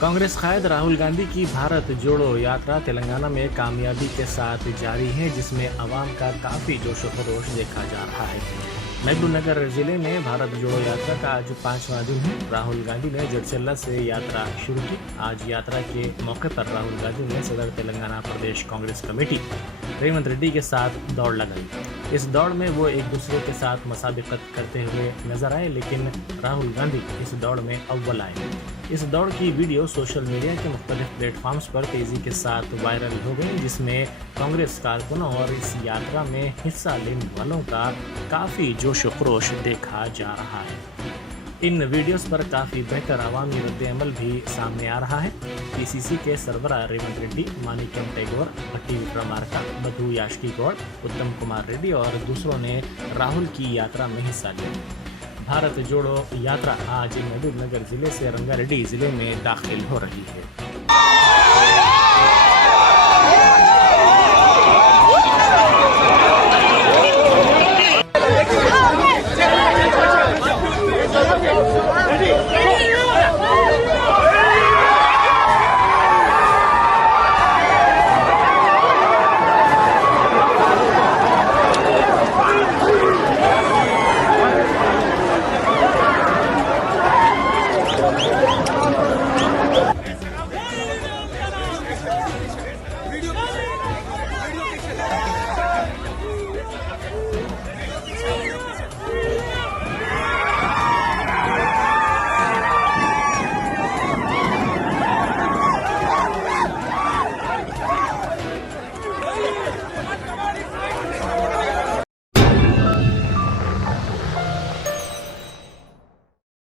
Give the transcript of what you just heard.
कांग्रेस कायद राहुल गांधी की भारत जोड़ो यात्रा तेलंगाना में कामयाबी के साथ जारी है, जिसमें अवाम का काफ़ी जोश व खरोश देखा जा रहा है। महबूबनगर जिले में भारत जोड़ो यात्रा का आज 5वां दिन है। राहुल गांधी ने जडचल्ला से यात्रा शुरू की। आज यात्रा के मौके पर राहुल गांधी ने सदर तेलंगाना प्रदेश कांग्रेस कमेटी रेवंत रेड्डी के साथ दौड़ लगाई। इस दौड़ में वो एक दूसरे के साथ मुसाबिकत करते हुए नजर आए, लेकिन राहुल गांधी इस दौड़ में अव्वल आए। इस दौड़ की वीडियो सोशल मीडिया के मुख्तलिफ प्लेटफॉर्म्स पर तेज़ी के साथ वायरल हो गई, जिसमें कांग्रेस कारकुनों और इस यात्रा में हिस्सा लेने वालों का काफ़ी जोश व खरोश देखा जा रहा है। इन वीडियोस पर काफ़ी बेहतर अवामी रद्द-ए-अमल भी सामने आ रहा है। पीसीसी के सरबराह रेवंत रेड्डी, मानिक्यम टैगोर, भट्टी विक्रमार्का, बधू याष्की गौड़, उत्तम कुमार रेड्डी और दूसरों ने राहुल की यात्रा में हिस्सा लिया। भारत जोड़ो यात्रा आज महबूबनगर जिले से रंगारेड्डी जिले में दाखिल हो रही है।